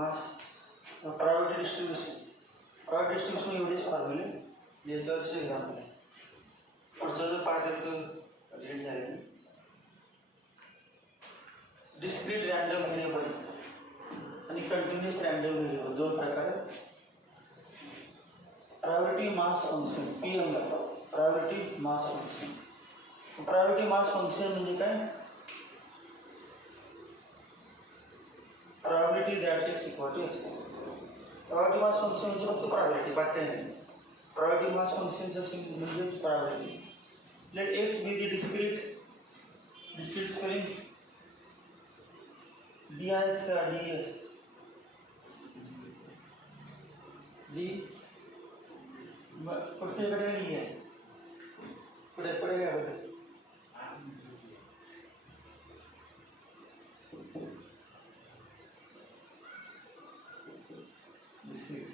मास priority distribution एवढेच फॉर्म्युले याच्यावरचे एक्झाम्पल आहे. पुढचा जो पार्ट आहे तो रीड झालेला. डिस्क्रीट रँडम व्हेरिएबल आणि कंटिन्युअस रँडम व्हेरिएबल दोन प्रकार आहेत. प्रायोरिटी मास फंक्शन PM ला priority mass function. Priority mass function म्हणजे काय? Priority that is equal to x. Priority mass function म्हणजे फक्त प्रायोरिटी, बाकी नाही. प्रायोरिटी मास फंक्शनचं म्हणजेच priority. Let x be the discrete spelling DIS का DES डी प्रत्येकडे डी आहे. पुढे काय होतं? Discrete.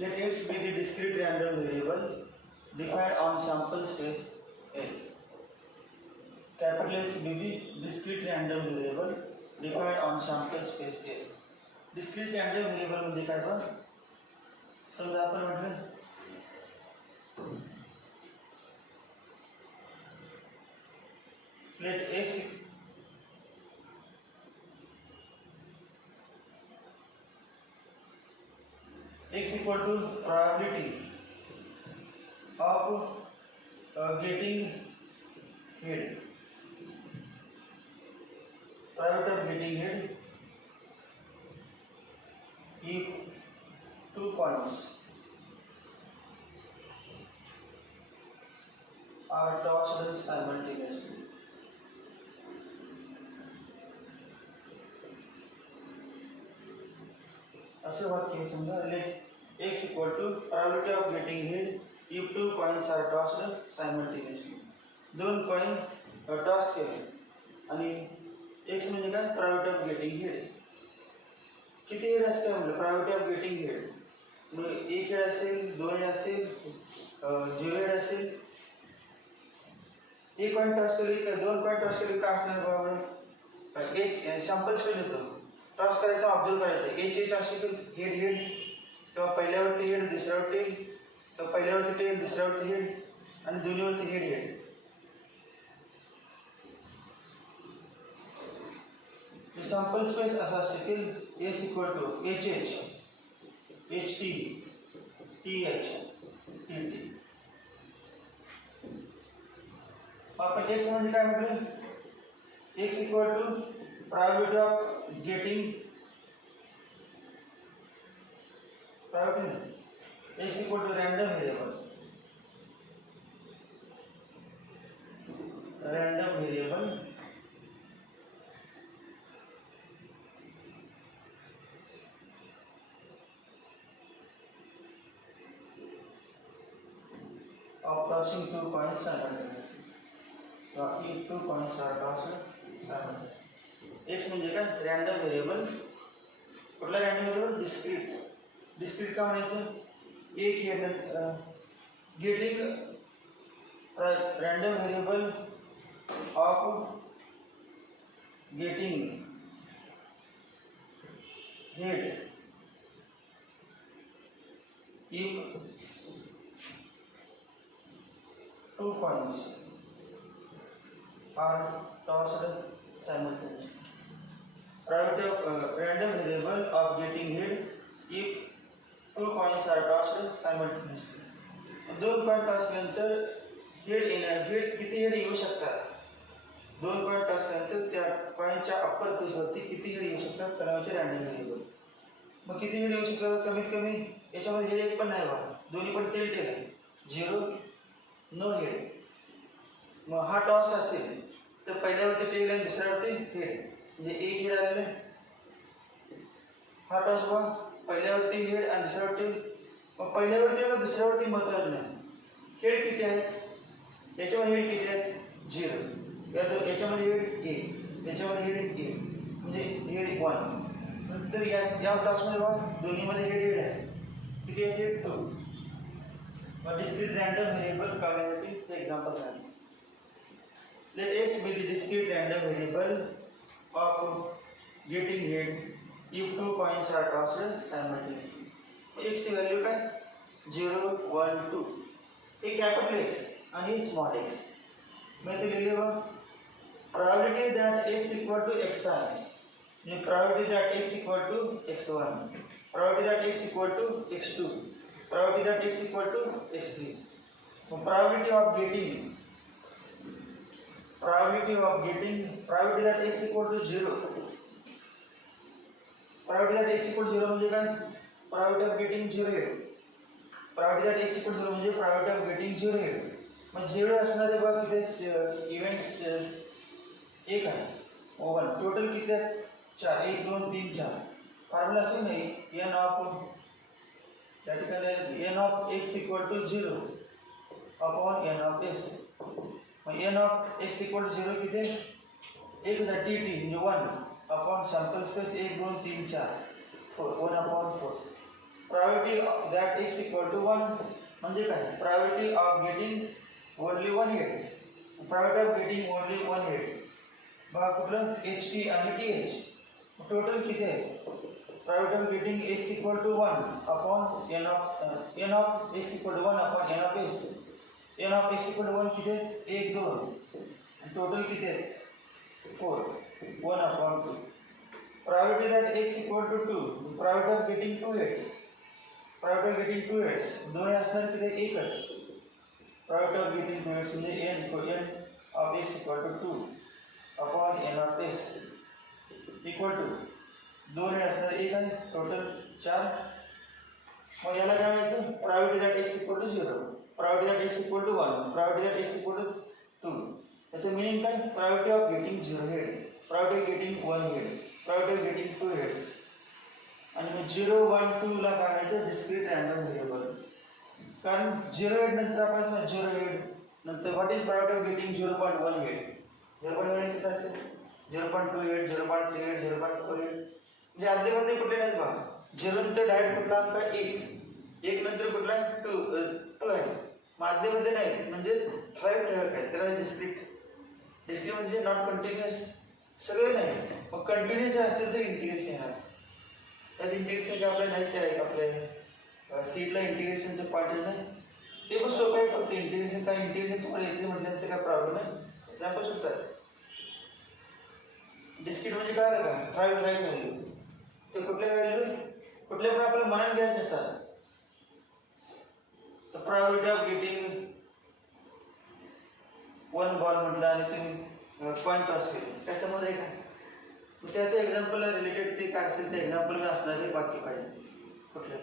Let x be the discrete random variable defined on sample space S. Capital X be the discrete random variable defined on sample space S. Discrete random variable म्हणजे काय बघ? समजा आपण म्हटलं let x equal to probability of getting head. Probability of getting head if 2 points are tossed simultaneously. असे वाक्य समजा let x equal to probability of getting hit if 2 coins are tossed simultaneously. दोन कॉइन टॉस केले आणि x म्हणजे काय? probability of getting hit. किती हेड असते म्हणजे probability of getting hit. मग एक हेड असेल, दोन हेड असेल, 0 हेड असेल. एक कॉइन टॉस केली का दोन कॉइन टॉस केली का असणार बरोबर? एक सॅम्पल स्पेस येतो. टॉस करायचा, ऑब्झर्व करायचं. एच असेल की हेड किंवा पहिल्यावरती हेड, दुसऱ्यावरती किंवा पहिल्यावरती टेल, दुसऱ्यावरती हेड आणि दोन्हीवरती हेड. सॅम्पल स्पेस असा असते की S equal to H T T H T T. आपण एक्स म्हणजे काय म्हटलं? X equal to probability of getting probability x equal to random variable of tossing 2 coins simultaneously. If 2 coins are tossed simultaneously. X म्हणजे काय? Random variable. कुठला random variable? Discrete का म्हणायचं? एक head getting random variable of getting head if 2 coins are tossed simultaneously. Probability of random variable of getting head if 2 coins are tossed simultaneously. दोन coin toss केल्यानंतर हेड किती हेड येऊ शकतात? दोन कॉइन टॉस केल्यानंतर त्या कॉइनच्या अप्पर फेसवरती किती हेड येऊ शकतात? त्याचे रँडम व्हेरिएबल. मग किती हेड येऊ शकतात? कमीत कमी याच्यामध्ये हेड एक पण नाही बघा, दोन्ही पण टेल आहे. 0 नो हेड. मग हा टॉस असेल तर पहिल्यावरती टेल आणि दुसऱ्यावरती हेड म्हणजे एक हेड आलेलं. हा टॉस बघा, पहिल्यावरती हेड आणि दुसऱ्यावरती. मग पहिल्यावरती का दुसऱ्यावरती महत्त्वाचं नाही. हेड किती आहेत? याच्यामध्ये हेड किती आहेत? 0 याच्यामध्ये हेड ए, याच्यामध्ये हेड ए म्हणजे हेड 1. नंतर या क्लासमध्ये बघा दोन्हीमध्ये हेड आहे किती आहे 2. डिस्क्रीट रँडम व्हेरिएबल काढण्यासाठी हे एक्झाम्पल आहे. Let x be the discrete random variable of getting head if two coins are tossed simultaneously. x ची व्हॅल्यू काय 0 1 2. हे कॅपिटल x आणि स्मॉल x. मी ते लिहिले बघ probability that x equal to xi म्हणजे probability that x equal to x1, probability that x equal to x2, probability that x equal to x3. probability of getting probability that x equal to 0, probability that x equal to 0 म्हणजे काय probability of getting 0 head, probability that x equal to 0 म्हणजे probability of getting 0 head. मग 0 असणारे बघ किती इव्हेंट्स एक आहे 1. टोटल किती आहेत 4 1 2 3 4. फॉर्म्युला असेल नाही n ऑफ त्या ठिकाणी n of x equal to 0 upon n of x. मग n of x equal to 0 किती 1 साठी t म्हणजे 1 upon sample space 1 2 3 4 4 1 upon 4. probability that x equal to 1 म्हणजे काय probability of getting only one head, probability of getting only one head. बघा कुठलं ht आणि th. Total किती आहे probability of getting x equal to 1 upon n of x equal to 1 upon n of x. n of x equal to 1 किती आहे 1 2. टोटल किती आहे 4 1 upon 2. probability that x equal to 2, probability of getting 2 heads, probability of getting 2 heads दोन असणार किती एकच. probability of getting 2 heads म्हणजे n of x equal to 2 upon n of x equal to दोन असणार एक आहे टोटल 4. मग याला काय म्हणायचं probability that x equal to 0, probability that x equal to 1, probability that x equal to 2. याचं मीनिंग काय probability of getting 0 head, probability of getting 1 head, probability of getting 2 heads. आणि मग 0 1 2 ला काय म्हणायचं डिस्क्रीट रँडम व्हेरिएबल. कारण 0 हेड नंतर आपण 0 हेड नंतर what is probability of getting 0.1 head. 0.1 कसं असेल 0.2 हेड 0.3 हेड 0.4 हेड म्हणजे आधीमध्ये कुठले नाहीत बघा. 0 नंतर डायरेक्ट कुठला अंक 1 नंतर कुठला 2 आहे माध्यमध्ये नाही म्हणजे फाईव्ह ठेवायचं आहे त्याला डिस्क्रीट म्हणजे नॉट कंटिन्युअस सगळे नाही. मग कंटिन्युअस असतील तर इंटिग्रेशन येणार. त्यात इंटिग्रेशन आपल्याला नाही आहे आपल्या सीटला इंटिग्रेशनचं पॉईंट नाही ते पण सोपं आहे. फक्त इंटिग्रेशन काय इंटिग्रेशन तुम्हाला येते म्हटल्यानंतर काय प्रॉब्लेम नाही त्यापास सुद्धा. डिस्क्रीट म्हणजे काय आहे का फाईव्ह व्हॅल्यू ते कुठल्या व्हॅल्यू कुठल्या पण आपल्याला मनात घ्यायचे नसतात. तर probability of getting 1 बॉल म्हटलं आणि तुम्ही पॉईंट टॉस केले त्याच्यामध्ये काय त्याचं एक्झाम्पल रिलेटेड ते काय असेल ते एक्झाम्पल असणार आहे बाकी पाहिजे कुठले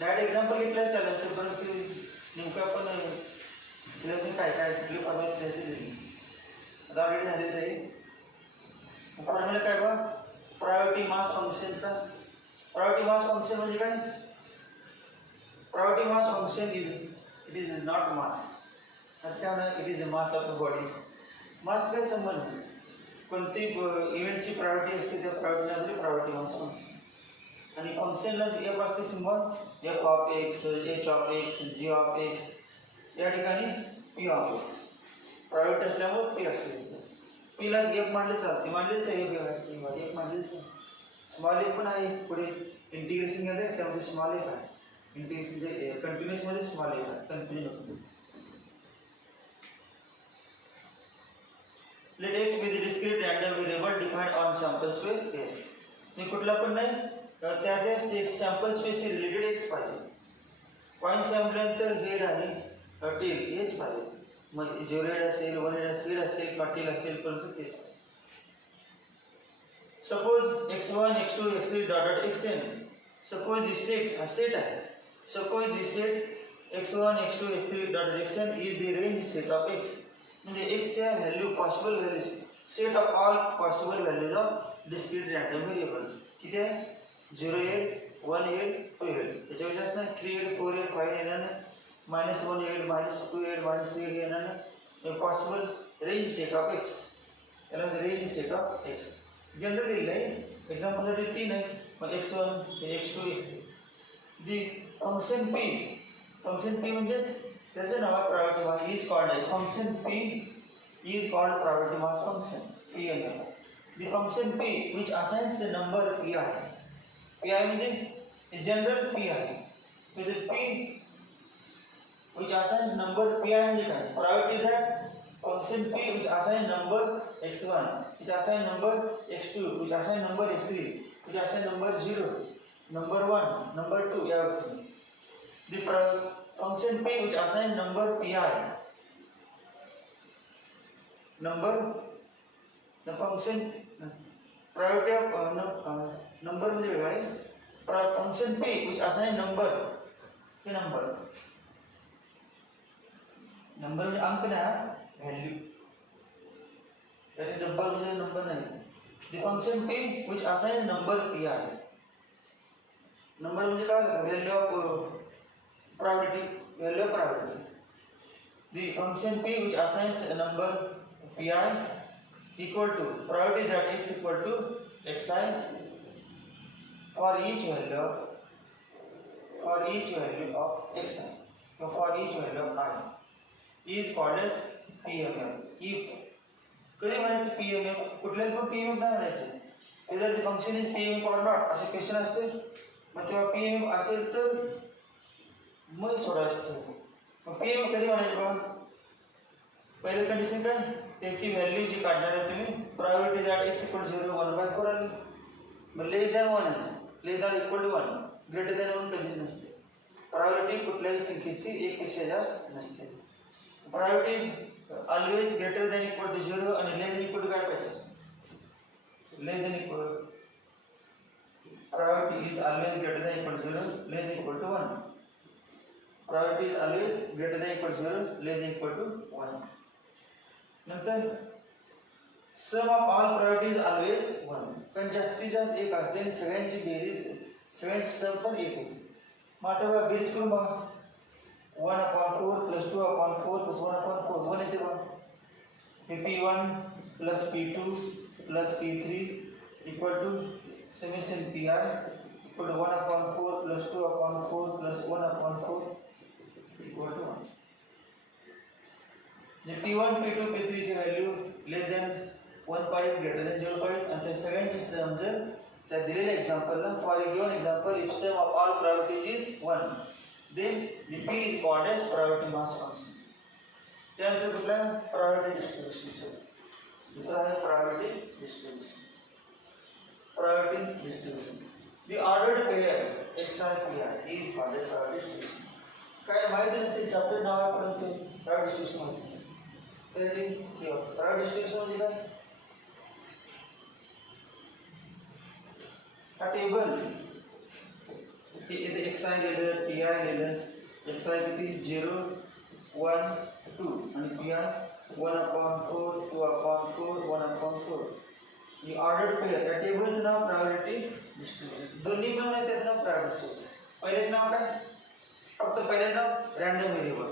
डायरेक्ट एक्झाम्पल घेतलं चालेल तर बरं की नेमकं आपण सिलेबस काय काय कुठली फॉर्म्युला द्यायची दिली आता ऑलरेडी झालेलं आहे. फॉर्म्युला काय बघा प्रायोरिटी मास फंक्शनचा. प्रायोरिटी मास फंक्शन म्हणजे काय priority mass function it is not mass. त्यामुळे it is a mass of the body. Mass काय संबंध कोणती इव्हेंटची प्रायोरिटी असते त्या प्रायोरिटीमध्ये प्रायोरिटी मास फंक्शन. आणि फंक्शनला एफ असते symbol F of X H of X G of X या ठिकाणी पी ऑफ एक्स. प्रायोरिटी असल्यामुळे पी असेल पीला एफ मांडले चालते मांडलेच आहे एफ मांडलेच आहे. स्मॉल एफ पण आहे पुढे इंटिग्रेशन मध्ये त्यामध्ये स्मॉल एफ आहे. इंटिग्रेशन कंटिन्युअस मध्ये स्मॉल एफ आहे continue. Let x be the discrete random variable defined on sample space S. हे कुठला पण नाही त्या सॅम्पल स्पेस रिलेटेड एक्स पाहिजे. पॉईंट सॅम्पल्यानंतर हेड आणि टेल हेच पाहिजे. मग 0 हेड असेल 1 हेड असेल टेल असेल परंतु तेच. Suppose x1 x2 x3 dot xn. Suppose this set हा सेट आहे. Suppose this set x1 x2 x3 dot xn is the range set of x. म्हणजे x च्या value possible values set of all possible values of discrete random variable किती आहे 0 हेड 1 हेड 2 हेड त्याच्यापेक्षा असणार 3 हेड 4 हेड 5 हेड आणि -1 8 -2 8 -3 8 येणार a possible range set of x. याला range set of x. General दिले एक्झाम्पल साठी 3 आहे मग x1 x2 x3. the function p म्हणजे त्याचं नाव आहे probability mass is called as function p is called priority mass function PMF. the function p which assigns the number pi म्हणजे general p आहे म्हणजे p which assigns number pi म्हणजे काय priority that function p which assign number x1 which assign number x2 which assign number x3 which assign number 0 number 1 number 2 या the function p which assigns number pi number the function priority of number म्हणजे काय function p which assign number हे number म्हणजे अंक नाही व्हॅल्यू त्याचे नंबर म्हणजे नंबर नाही the function p which assigns number pi number म्हणजे काय value of priority the function p which assigns a number pi equal to priority that x equal to xi for each value of xi so for each value of I is called as PMF. कधी म्हणायचं PMF कुठल्याला पण PMF नाही म्हणायचं whether the function is PMF or not असे क्वेश्चन असते मग तेव्हा PMF असेल तर मग सोडायचं मग PMF कधी म्हणायचं बघा पहिलं कंडिशन काय त्याची व्हॅल्यू जी काढणार आहे तुम्ही priority that x equal to 0 1/4 आली मग less than 1 less than equal to 1 greater than 1 कधीच नसते प्रायोरिटी कुठल्याही संख्येची 1 पेक्षा जास्त नसते probability is always greater than equal to 0 आणि लेस दॅन इक्वल टू काय पाहिजे less than equal probability is always greater than equal to 0 less than equal to 1 probability is always greater than equal to 0 less than equal to 1 नंतर sum of all probabilities always 1 कारण जास्तीत जास्त एक असते आणि सगळ्यांची बेरीज सगळ्यांची सम पण एक होती मग आता बेरीज करून बघा 1/4 plus 2/4 plus 1/4 1 येते बघा p1 plus p2 plus p3 equal to summation pi equal to 1/4 plus 2/4 plus 1/4 equal to 1 J p1 p2 p3 ची value less than 1/5 greater than 0.5 आणि त्या सगळ्यांची सम जर त्या दिलेल्या एक्झाम्पलला for a given example if sum of all priorities is 1 then the p is called as priority mass function त्यानंतर कुठला प्रायोरिटी डिस्ट्रीब्युशन दुसरा आहे priority distribution the ordered pair xi pi is called as priority distribution काय माहिती नसते चॅप्टर नाव आहे परंतु priority distribution होते तरी प्रायोरिटी डिस्ट्रीब्युशन म्हणजे काय हा टेबल इथे xi लिहिलं pi लिहिलं xi किती 0 1 2 आणि pi 1/4 2/4 1/4 ही ऑर्डर्ड पेयर त्या टेबलचं नाव प्रायोरिटी डिस्ट्रीब्युशन दोन्ही मिळून आहे त्याचं नाव प्रायोरिटी पहिलेच नाव काय फक्त पहिलं नाव रँडम व्हेरिएबल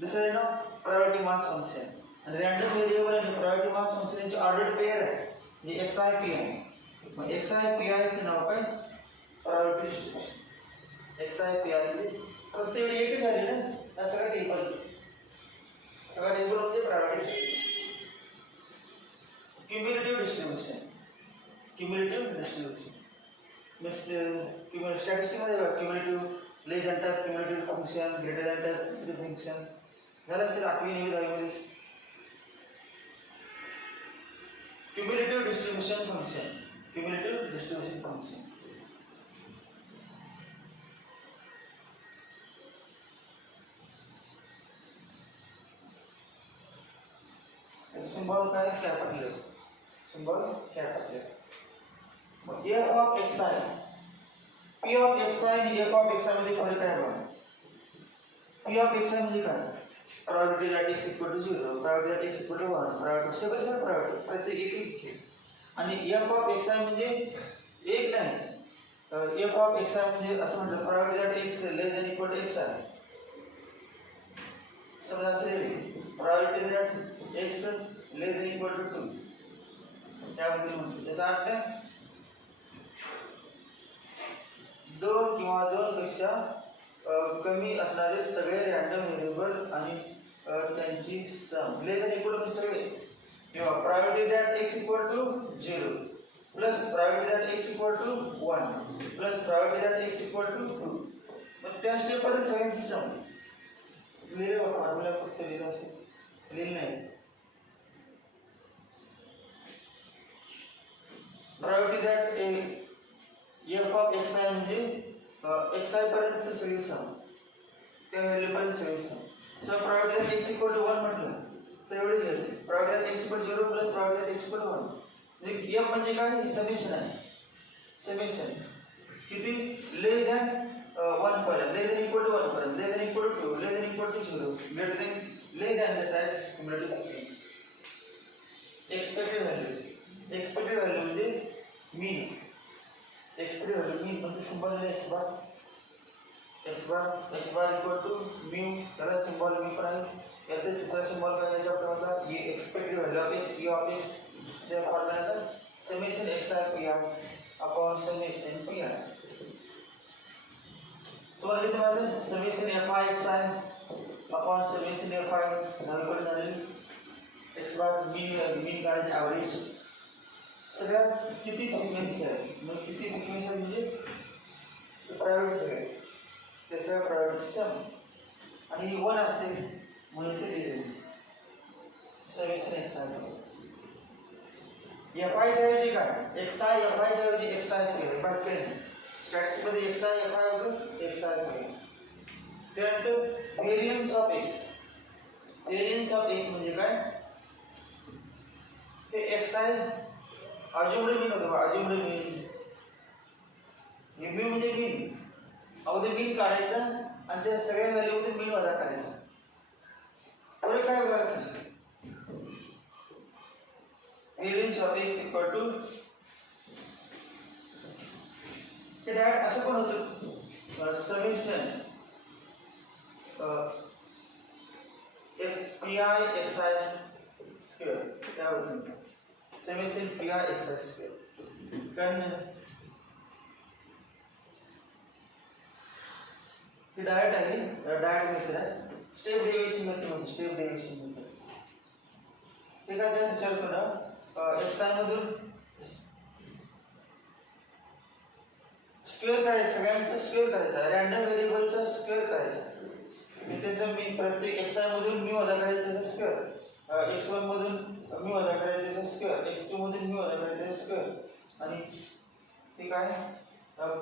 दुसरं नाव प्रायोरिटी मास फंक्शन आणि रँडम व्हेरिएबल आणि प्रायोरिटी मास फंक्शन यांची ऑर्डर्ड पेयर आहे जे xi pi मग xi pi चं नाव काय प्रायोरिटी डिस्ट्रीब्युशन xi pi फक्त एवढी एकच झाली ना हा सगळा टेबल म्हणजे priority distribution cumulative distribution statistic मध्ये cumulative less than type cumulative function greater than type function झालं असेल 8वी 9वी 10वी क्युम्युलेटिव्ह डिस्ट्रीब्युशन फंक्शन सिंबल काय कॅपिटल मग f of xi p of xi आणि f of xi मध्ये फरक आहे बघा p of xi म्हणजे काय priority that x equal to 0 priority that x equal to 1 प्रायोरिटी सगळं प्रायोरिटी प्रत्येक एक आणि f of xi म्हणजे एक नाही f of xi म्हणजे असं म्हणलं probability that x less than equal to xi समजा असे probability that X less than equal to 2 त्याबद्दल म्हणतो. त्याचा अर्थ दोन किंवा दोन पेक्षा कमी असणारे सगळे रँडम व्हेरिएबल आणि त्यांची sum less than equal to सगळे किंवा probability that x equal to 0 plus priority that x equal to 1 plus priority that x equal to 2. मग त्या स्टेप पर्यंत सगळ्यांची सम लिहिले फॉर्म्युला फक्त लिहिलं असेल लिहिलं नाही. Priority that F of x आय म्हणजे एक्स आय पर्यंत सगळी सम त्या व्हॅल्यू पर्यंत सगळी sum. So priority that x equal to 1 म्हटलं तर एवढे घ्यायचे. Priority that x equal 0 plus priority that x equal 1 म्हणजे एफ म्हणजे काय समेशन आहे. समेशन किती लेस दॅन 1 पर्यंत लेस दॅन इक्वल टू 1 पर्यंत less than equal to 2 less than equal to 0 greater than less than that आहे क्युमुलेटिव्ह एक्स. एक्सपेक्टेड व्हॅल्यू म्हणजे mean. Expected value mean म्हणजे सिंबल आहे x bar equal to mu त्याला symbol मी पण आहे. याचा दुसरा सिंबल काय याच्या आपल्याला ही expected value of x E of x त्या फॉर्म्युलाचा summation x I P i upon summation P i. तुम्हाला किती माहिती आहे summation F I X I upon summation F I नंतर झालेली एक्स बार मीन काढायचे ॲव्हरेज. सगळ्यात किती फ्रिक्वेन्सी आहे मग किती फ्रिक्वेन्सी म्हणजे प्रायव्हेट सगळे ते सगळ्या प्रायव्हेट सम आणि 1 असते म्हणून ते दिले समेशन एक्स आय. एफ आयच्या ऐवजी काय एक्स आय एफ आयच्या ऐवजी एक्स आय केलं बाकी काही नाही. स्टॅटिस्टिक्समध्ये एक्स आय एफ आय होतं एक्स आय केलं. त्यानंतर variance of x. Variance of x म्हणजे काय ते एक्स आय अजूनही मीन होतं अजूनही मीन हे मीन म्हणजे मीन अगोदर मीन काढायचं आणि त्या सगळ्या व्हॅल्यूमध्ये मीन वजा करायचं. पुढे काय बघा variance of x equal to हे डायरेक्ट असं पण होतं summation F p I X I square त्यावर summation P I X I square. कारण हे डायरेक्ट आहे डायरेक्ट मेथड आहे. स्टेप डेविएशन मेथड म्हणजे स्टेप डेविएशन मेथड. ठीक आहे त्याचा विचार करा एक्स आय मधून स्क्वेअर करायचं सगळ्यांचं स्क्वेअर करायचं रँडम व्हेरिएबलचा स्क्वेअर करायचा. त्याचं मी प्रत्येक एक्स आय मधून मी वजा करायचं त्याचा स्क्वेअर एक्स वन मधून मी वजा करायचं त्याचा स्क्वेअर एक्स टू मधून मी वजा करायचं त्याचा स्क्वेअर आणि ते काय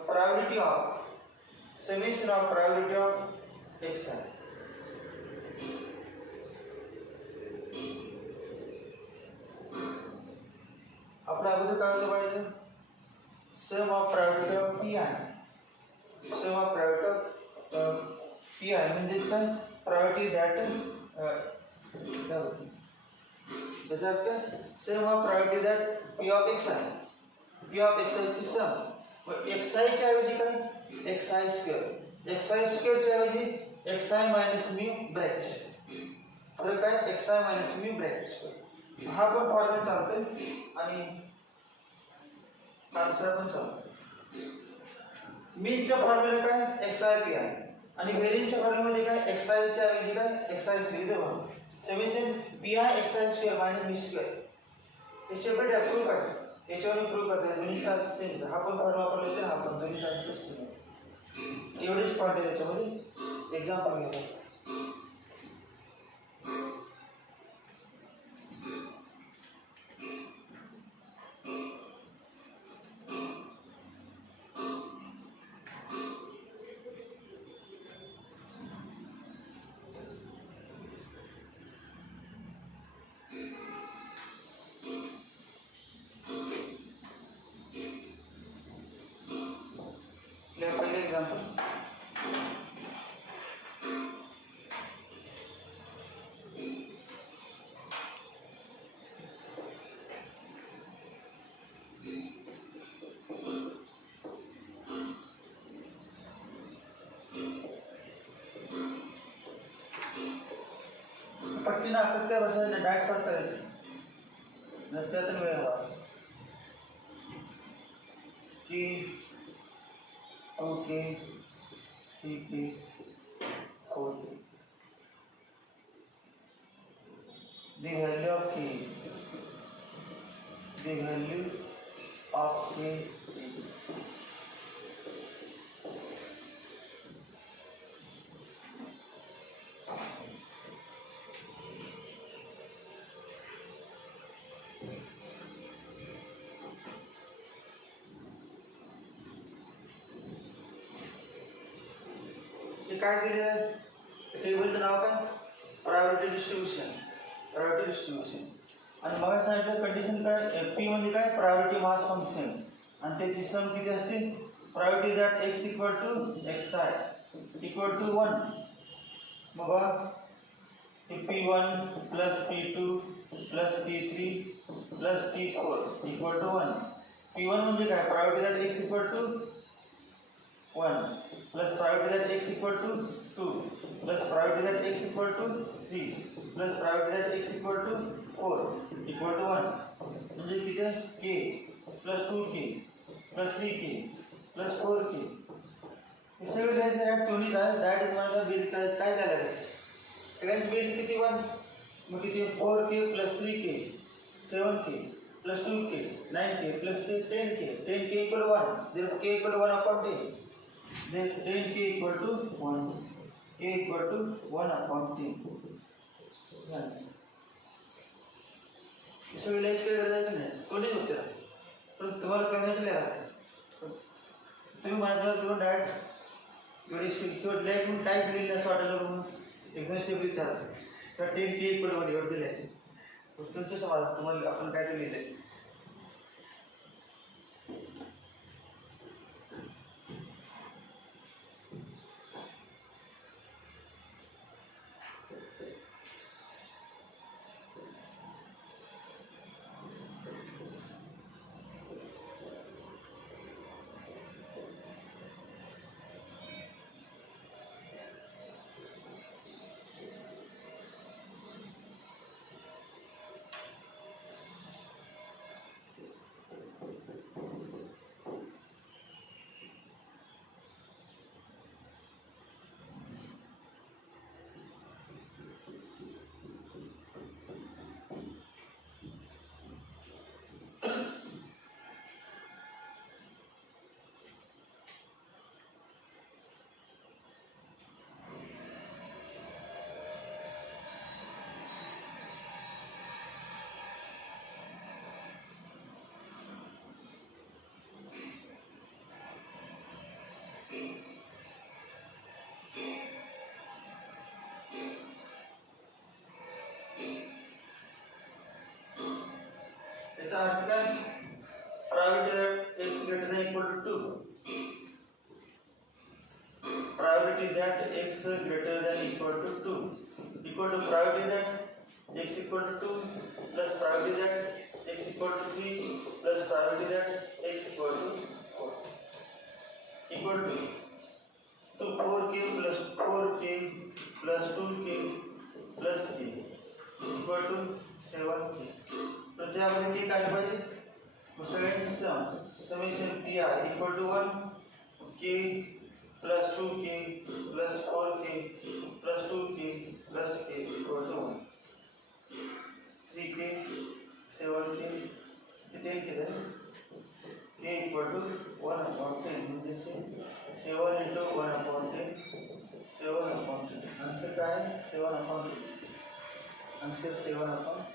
priority of summation of priority of x i. आपल्या अगोदर काय होतं पाहिजे sum of priority of p i. Sum of priority of p i म्हणजेच काय प्रायोरिटी दॅट त्याचा अर्थ sum of priority that p of x I. P of x आयची सम एक्स आयच्या ऐवजी काय X I square. X i स्क्वेअरच्या ऐवजी x i minus mu bracket फरक काय x i minus mu bracket square. हा पण फॉर्म्युला चालतोय आणि दुसरा पण चालतो. मीनच्या फॉर्म्युला काय एक्स आय पी आय आणि व्हेरियन्सच्या फॉर्म्युलामध्ये काय एक्स आयच्या ऐवजी काय X I square. Summation P I X I square minus mu square हे सेपरेट आहे प्रूफ आहे याच्यावर प्रूफ करतात दोन्ही साथ सेम. हा पण फॉर्म्युला वापरला तर हा पण दोन्ही साथ सेम. एवढेच पॉईंट आहे त्याच्यामध्ये एक्झाम्पल घ्या. पहिले एक्झाम्पल प्रायोरिटी ना काय बसायचं डायरेक्ट सॉल्व करायचं नसत्यातून वेळ हवा की ओके ठीक आहे okay the value of k is हे काय दिलेलं आहे टेबलचं नाव काय प्रायोरिटी डिस्ट्रीब्युशन आणि मग सांगितलं कंडिशन काय पी म्हणजे काय प्रायोरिटी मास फंक्शन आणि त्याची सम किती असते probability that x equal to X I equal to 1 मग P1 plus P2 plus P3 plus P4 equal to 1 P1 म्हणजे काय priority that x equal to 1 plus priority that x equal to 2 plus priority that x equal to 3 plus priority that x equal to 4 equal to 1 म्हणजे किती k plus 2k plus 3k plus 4k हे सगळे लिहायचं आहे टोनीज आहे that is मला बेरीज करायचं काय झालं सगळ्यांची बेरीज किती 1 मग किती 4k plus 3k 7k plus 2k 9k plus 10k 10k equal to 1 therefore k equal to 1 upon 10 then 10k equal to 1 k equal to 1 upon 10 yes इसमें लेक्स क्या कर जाएगा नहीं कोई नहीं होता तो तुम्हारा करने के लिए आता तुम्हें मानते हो तुम डायरेक्ट योरी शिक्षक लेक में टाइप ले लेना सॉर्ट अलग में एकदम स्टेबल चाहते तो 10k equal to 1 योर दिले तो तुमसे सवाल तुम्हारे अपन टाइप ले ले Priority that x greater than equal to 2. Priority that x greater than equal to 2 equal to priority that x equal to 2 plus priority that x equal to 3 plus priority that x equal to 4 equal to 4k plus 4k plus 2k plus k equal to 7k. तो त्यामध्ये ते काय पाहिजे सगळ्यांची summation P I equal to 1 K plus 2k plus 4k plus 2k plus k equal to 1 3k 7k किती केलं k equal to 1 अपॉन 10 म्हणजे 7 into 1 upon 10 7 upon 10 आन्सर काय 7 upon 10 आन्सर 7 upon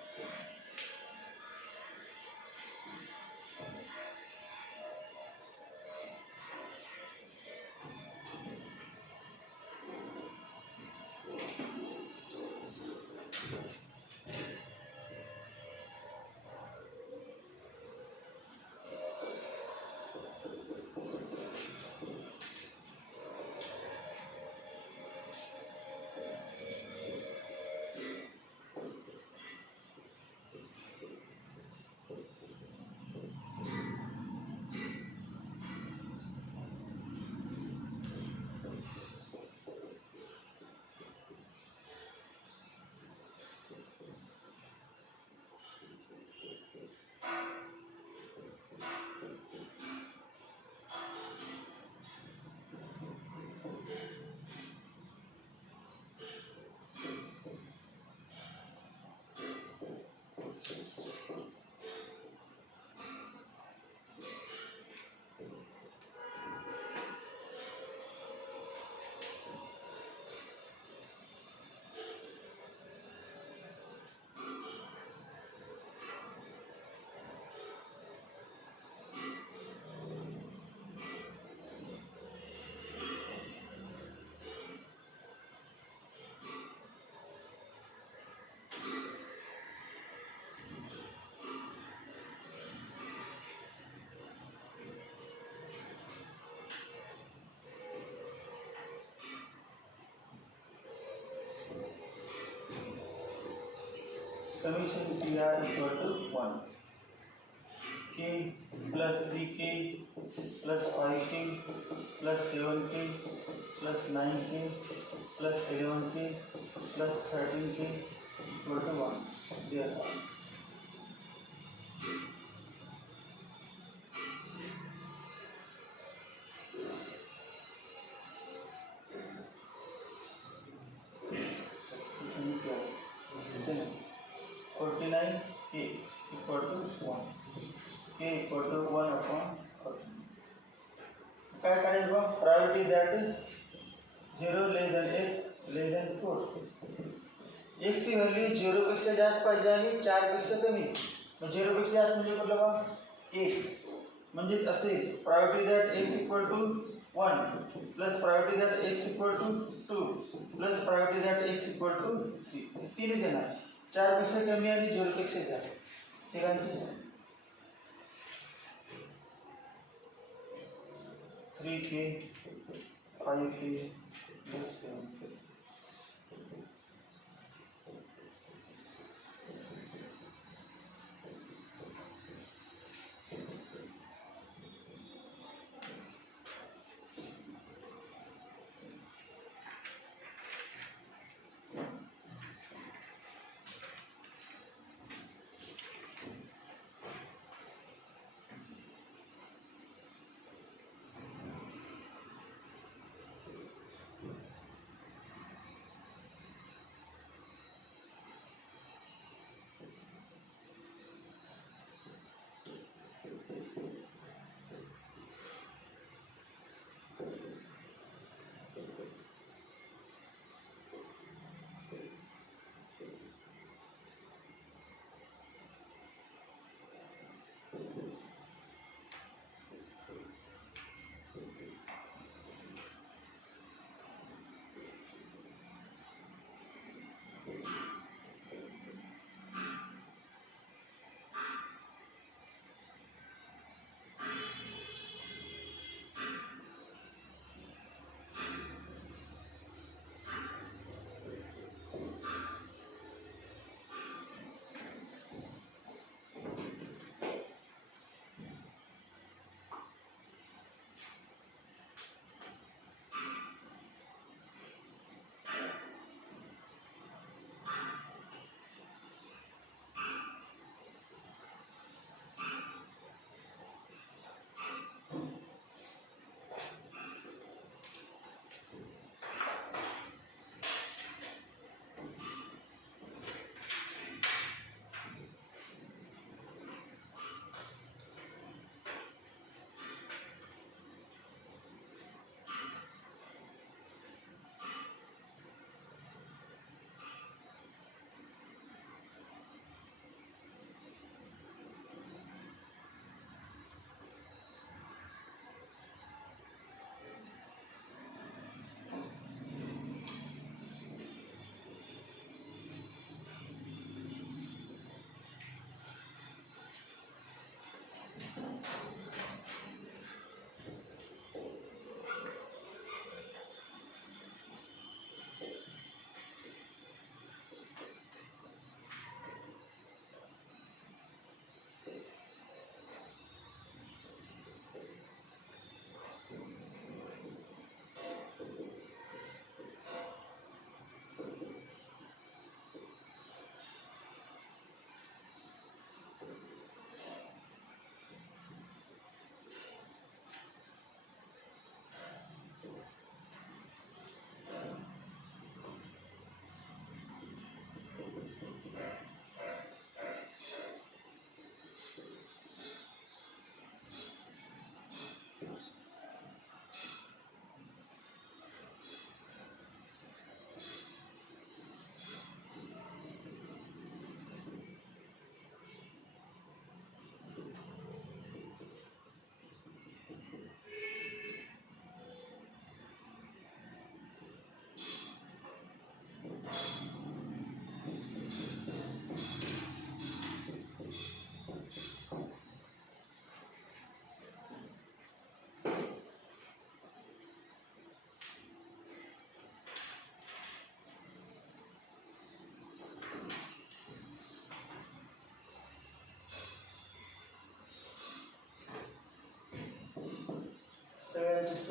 summation PR equal to 1. K plus 3K plus 5K plus 7K plus 9K plus 11K plus 13K equal to 1. Therefore, then 49K equal to 1. K equal to 1 upon 49. काय करायचं बघ, priority that 0 less than x less than 4. x ची व्हॅल्यू 0 पेक्षा जास्त पाहिजे आणि 4 पेक्षा कमी. मग 0 पेक्षा जास्त म्हणजे कुठलं बघ, 1. म्हणजे असे probability that x equal to 1 plus priority that x equal to 2 plus priority that x equal to 3. तीनच येणार, 4 पेक्षा कमी आणि 0 पेक्षा जास्त. तिघांची 3K 5K plus 7K.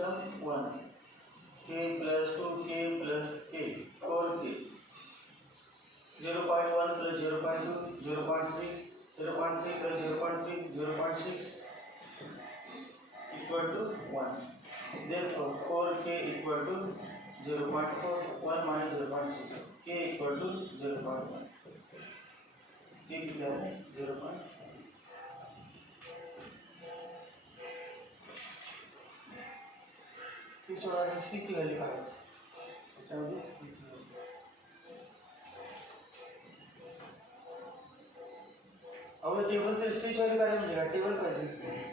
sum 1, k plus 2k plus k, 4k, 0.1 plus 0.2, 0.3, 0.3 plus 0.3, 0.6 equal to 1. Therefore 4k equal to 0.4, 1 minus 0.6, k equal to 0.1, k कितना है 0.1. किस वाला सी की वैल्यू का है, बताओ सी की वैल्यू. अब टेबल से सी वैल्यू का मिलेगा, टेबल पर देखते हैं.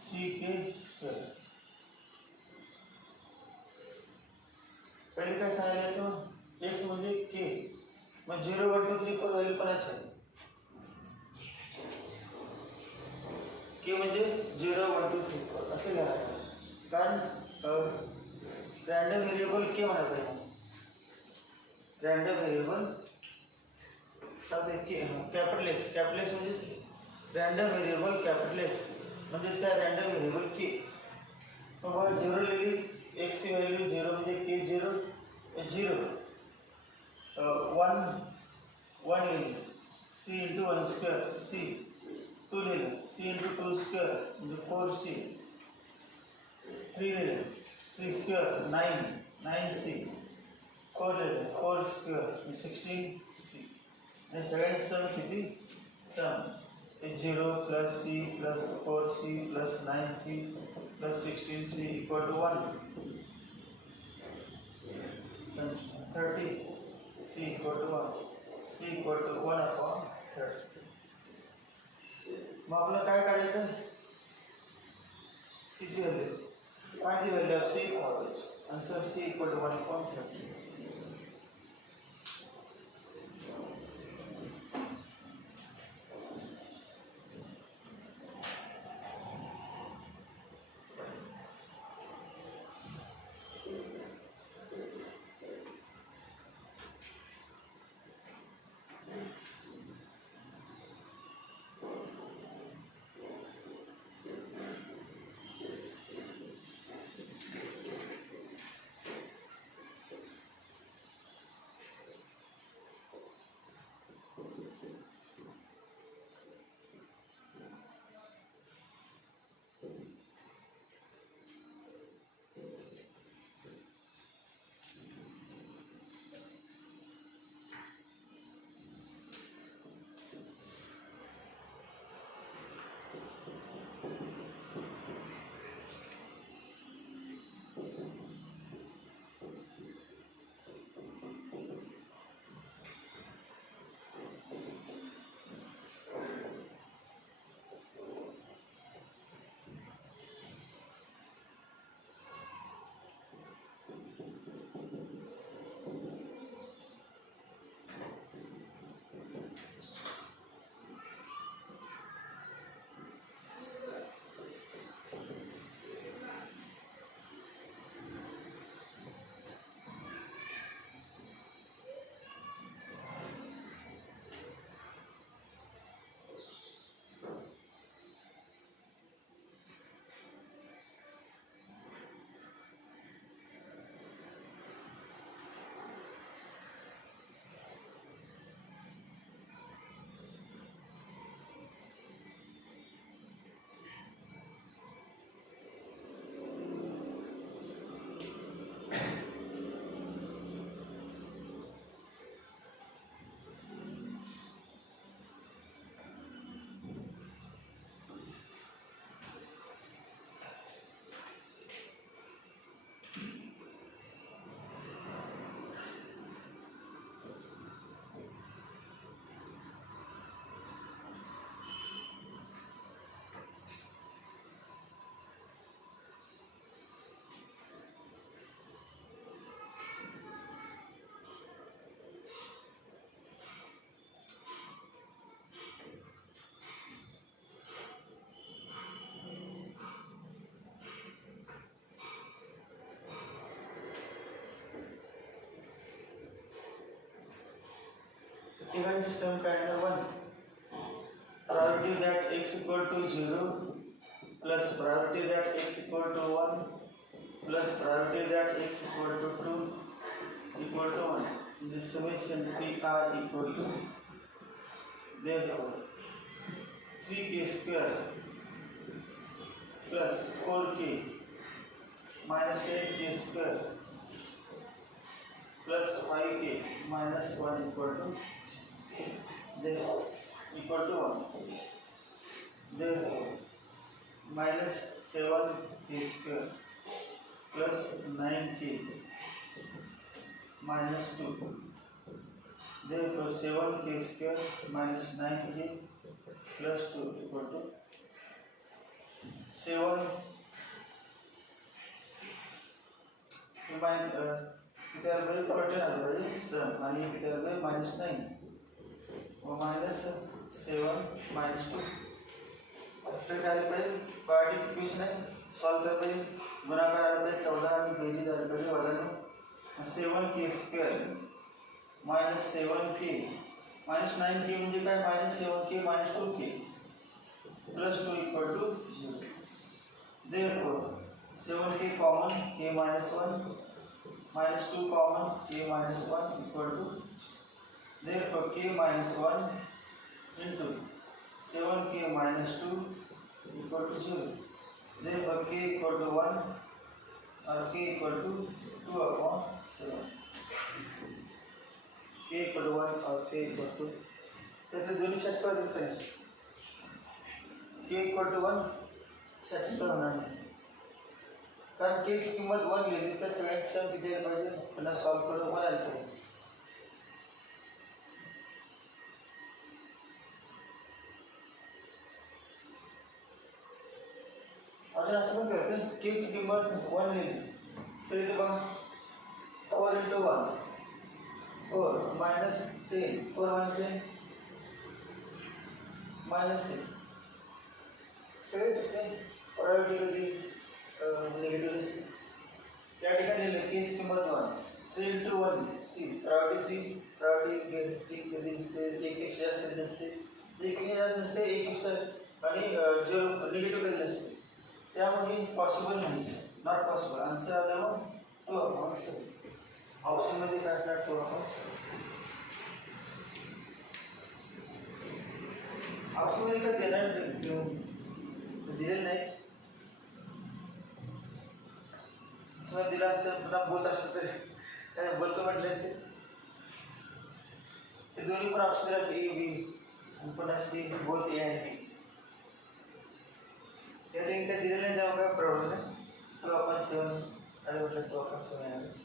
सी के स्क्वायर. पहिले काय सांगायचं, x म्हणजे k, मग 0 1 2 3 4 व्हॅल्यू पण आहे. k म्हणजे 0 1 2 3 4 असे घ्यायला, कारण रैंडम वेरिएबल k म्हणा पाहिजे. रैंडम वेरिएबल कैपिटल एक्स म्हणजे रैंडम वेरिएबल कैपिटल एक्स म्हणजे इसका रैंडम वेरिएबल k. तो वह 0 ले ली, x की वैल्यू 0 म्हणजे k 0 0, 1 ले ली, c इंटू 1 स्क्वायर c, 2 ले ली, c इंटू 2 स्क्वायर म्हणजे 4c, 3 ले ली, 3 स्क्वायर 9c, 4 ले ली, 4 स्क्वायर 16c. आणि सगळ्यांची सम किती, सम 0 plus c plus 4c plus 9c plus 16c equal to 1. 30, c equal to 1, c equal to 1 upon 30. मग आपल्याला काय काढायचं, c ची value, find the value of c for this. Answer c equal to 1 upon 30. event system kind of 1. Probability that x equal to 0 plus probability that x equal to 1 plus probability that x equal to 2 equal to 1. This summation P r equal to, therefore 3k square plus 4k minus 8k square plus 5k minus 1 equal to, therefore equal to 1. Therefore minus 7k square plus 9k minus 2. Therefore 7k square minus 9k plus 2 equal to 7. इधर वही पलटे ना भाई सर मानी इधर वही minus 9 और minus 7 minus 2. आफ्टर कार्य पे पार्टी क्वेश्चन है सॉल्व कर पे गुना कर पे 14 की बेजी दर पे वजन 7k square minus 7k minus 9k म्हणजे काय minus 7k minus 2k plus 2 equal to 0. Therefore 7k common k minus 1 minus 2 common k minus 1 equal to, therefore k minus 1 into 7k minus 2 equal to 0. Therefore k equal to 1 or k equal to 2 upon 7. k equal to 1 और k equal to, जैसे दोनों सेट कर देते हैं. k equal to 1 सेट होना है. कारण के की किंमत 1 लेली तर सगळ्यांची सम किती यायला पाहिजे पुन्हा सॉल्व करून 1 आलं पाहिजे. आपण असं पण करतो के ची किंमत 1 लेली तर इथे बघा 4 into 1 4 minus 10 4 म्हणजे minus 6 सगळे चुकते प्रोबॅबिलिटी कधी नेगेटिव्ह असते. त्या ठिकाणी केची किंमत 1 3 into 1 3 प्रोबॅबिलिटी 3 प्रोबॅबिलिटी कधी असते 1 पेक्षा जास्त नसते 1 पेक्षा जास्त नसते 1 पेक्षा आणि 0 निगेटिव्ह कधी असते. त्यामुळे पॉसिबल नाही नॉट पॉसिबल. आन्सर आल्यावर 2 upon 6. ऑप्शन मध्ये काय असणार 2 upon 6. ऑप्शन मध्ये काय देणार दिलेलं नाही. तुम्हाला दिला असतं पुन्हा बोलत असतं तर त्याने बोलतो म्हटले असते. ते दोन्ही पण ऑप्शन दिला ए बी पुन्हा सी बोलत ए आणि बी. त्या ठिकाणी काय दिलेलं नाही तेव्हा काय प्रॉब्लेम नाही. 2 upon 7 आणि म्हटलं 2 upon 7 आहे.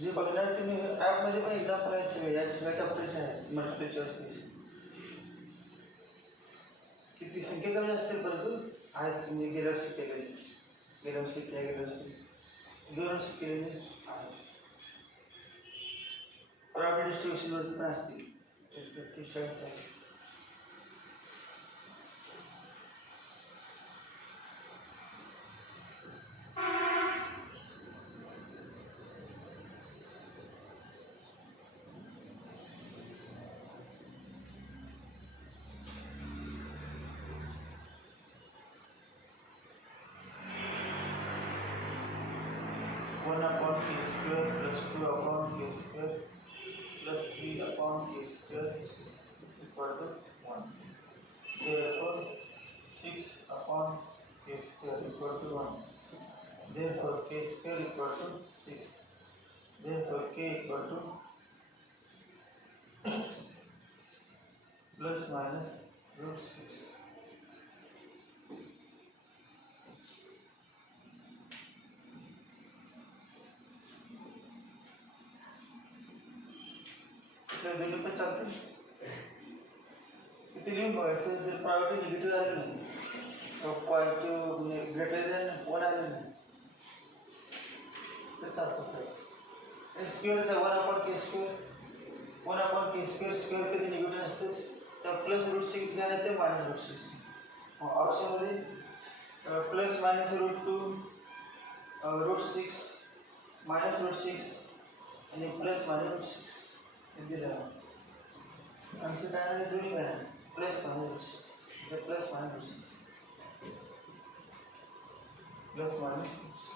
जे बघणार तुम्ही ॲपमध्ये पण एक्झाम्पल आहेत सगळे या सगळ्या चॅप्टरचे आहेत मल्टिपल चॉईस. किती संख्या कमी असतील परंतु आहेत तुम्ही गेल्या वर्षी केलेले गेल्या वर्षी 2 वर्षी केलेले आहेत. प्रायव्हेट डिस्ट्रीब्युशनवरती पण असतील 40 k square plus 2 upon k square plus 3 upon k square equal to 1. Therefore 6 upon k square equal to 1. Therefore k square equal to 6. Therefore k equal to plus minus root 6. So this पे चलते हैं कितनी वर्ड्स है जो priority negative आ रही है so point to greater than 1 आ रही है तो चलते हैं स्क्वायर से 1 upon k square 1 upon k square square कितनी नेगेटिव असते तो प्लस रूट 6 क्या रहते हैं माइनस रूट 6 ऑप्शन मध्ये plus minus root 2 root 6 minus root 6 आणि प्लस माइनस रूट 6 दिला आंसर काय आहे दोन्ही काय plus minus 6 plus minus 6 plus minus 6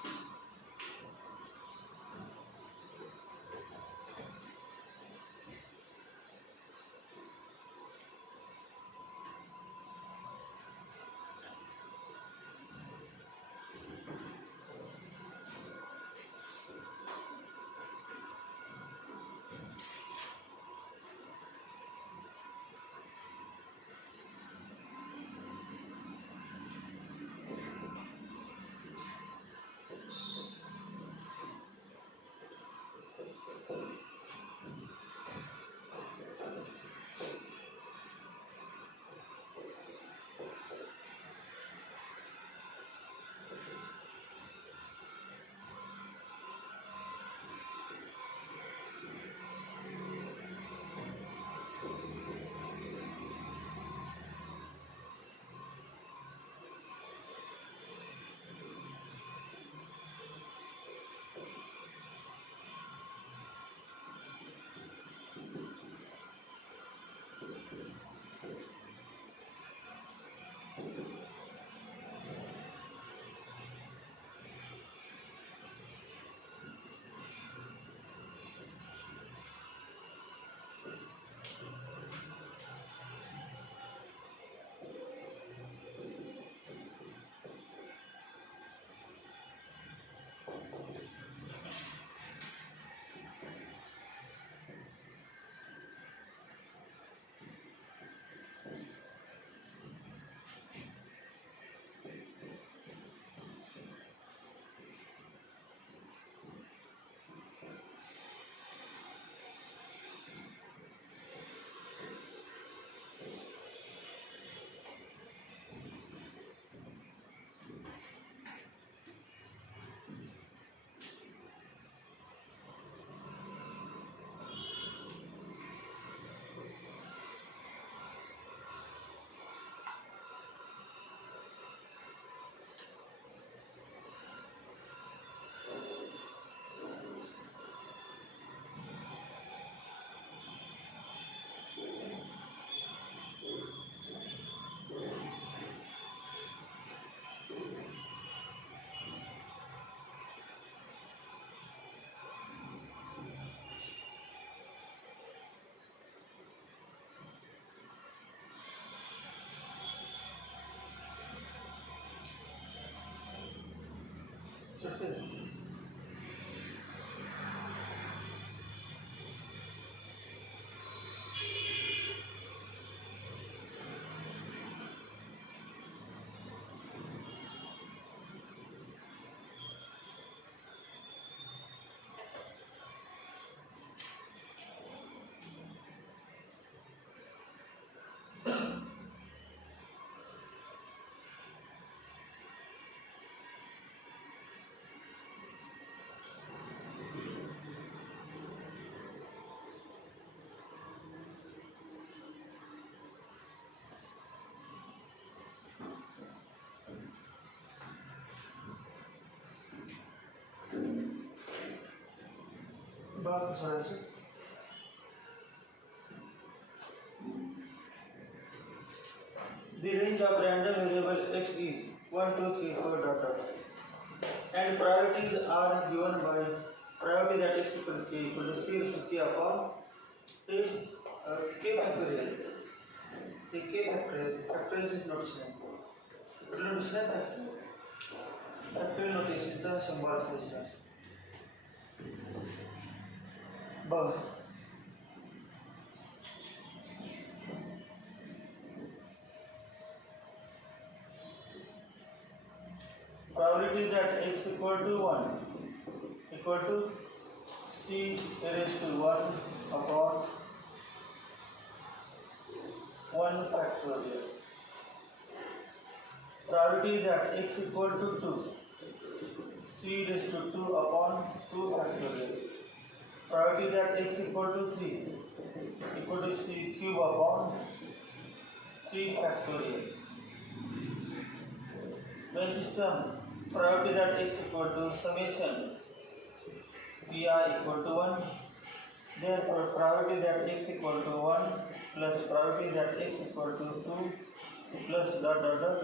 बात समझ The range of random variable x is 1, 2, 3, 4 dot dot and priorities are given by Probability that x equal to c raised to k upon k factorial. The k factorial is notation. Notation is factorial notation चा symbol असतो. बघ probability that x equal to 1 equal to c raised to 1 upon 1 factorial. Probability that x equal to 2 c raised to 2 upon 2 factorial. Probability that x equal to 3 equal to c cube upon 3 factorial. When the sum probability that x equal to summation pr equal to 1, therefore probability that x equal to 1 plus probability that x equal to 2 plus dot dot dot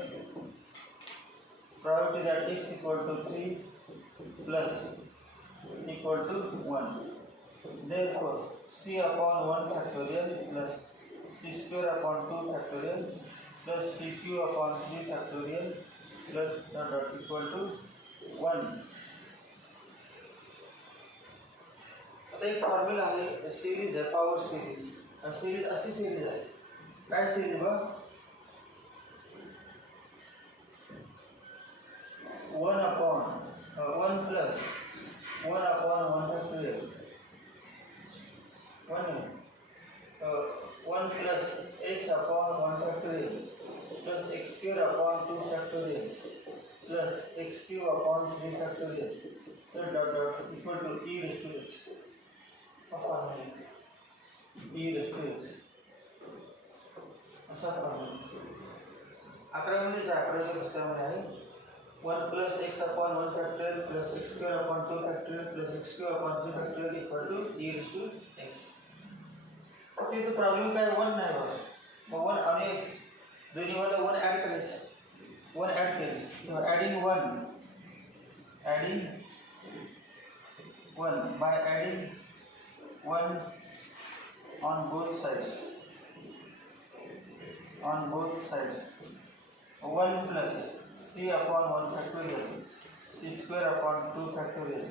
probability that x equal to 3 plus equal to 1. Therefore c upon 1 factorial plus c square upon 2 factorial plus c cube upon 3 factorial plus dot dot equal to 1. आता एक फॉर्म्युला आहे सिरीज आहे power series अशी सिरीज आहे काय सिरीज बघ 1 upon 1 plus 1 upon 1 factorial 1 plus x upon 1 factorial plus x square upon 2 factorial plus x cube upon 3 factorial dot dot equal to e raised to x upon e raised to x असा फॉर्म्युला 11 च्या पुस्तकामध्ये आहे 1 plus x upon 1 factorial plus x square upon 2 factorial plus x cube upon 3 factorial equal to e raised to x. Okay तो प्रॉब्लेम काय 1 नाही बघा मग 1 आणि दोन्ही मध्ये 1 ऍड करायचं 1 ऍड केले ॲडिंग 1 by adding 1 on both sides 1 plus c upon 1 factorial c square upon 2 factorial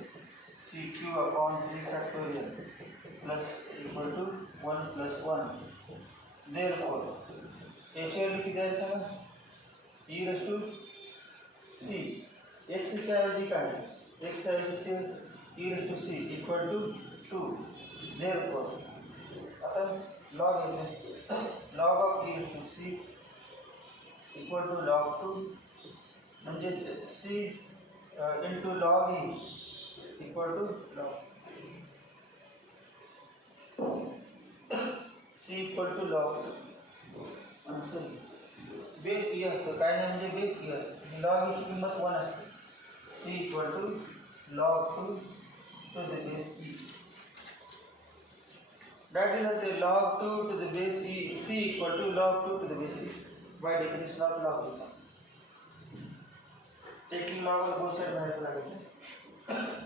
c cube upon 3 factorial plus equal to 1 plus 1. Therefore याची व्हॅल्यू किती आहे सांगा e raised to c x च्या ऐवजी काय x च्या ऐवजी c e raised to c equal to 2. Therefore आता log येते log of e raised to c equal to log 2 म्हणजे c into log e equal to log c equal to log answer base e असतो काय नाही म्हणजे बेस e असतो log e ची किंमत 1 असते c equal to log 2 to the base e. That is the log 2 to the base e c equal to log 2 to the base e by definition of log e. Taking log of both sides माहिती लागेल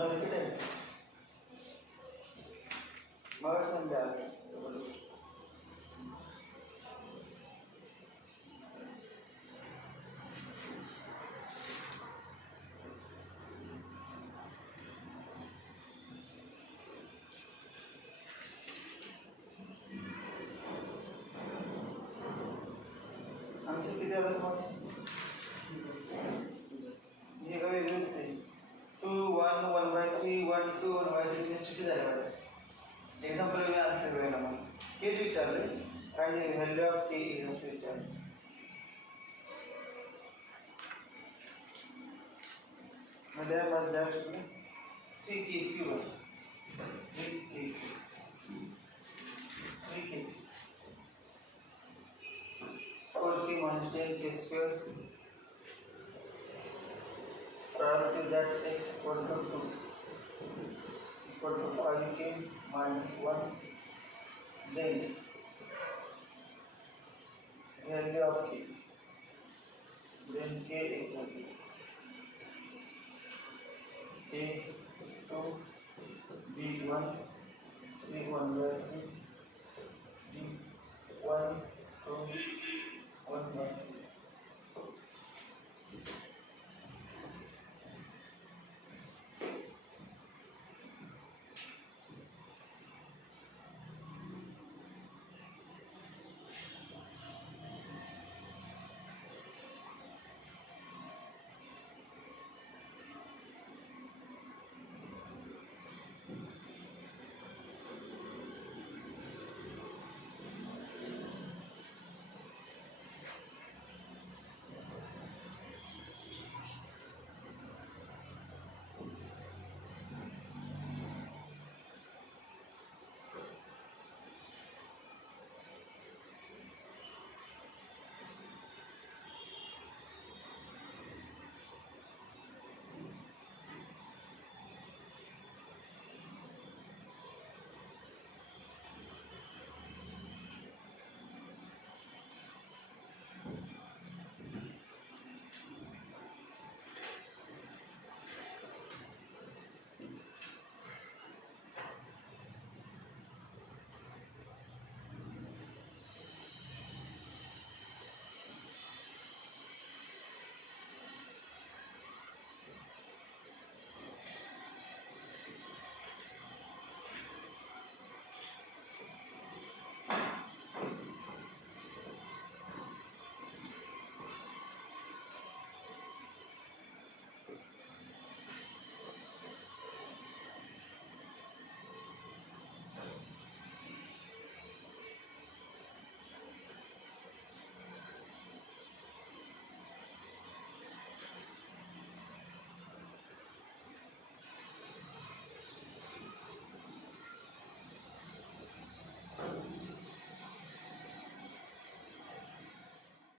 No repeated. Mars and that. Answer किती आला तुम्हाला? हे काय वेगळंच आहे. 2 1 1/3 1 2 1/3 चुकी झाली वाटतं. एक्झाम्पल वेगळं आन्सर वेगळा मला. हेच विचारले आणि व्हॅल्यू ऑफ के असं विचारलं. मध्ये माझ्या चुकलं. सी के Q minus 10 k square prior to that x equal to 5k minus 1 then value of k then k equal to k 2 b1 c1 by 3 d1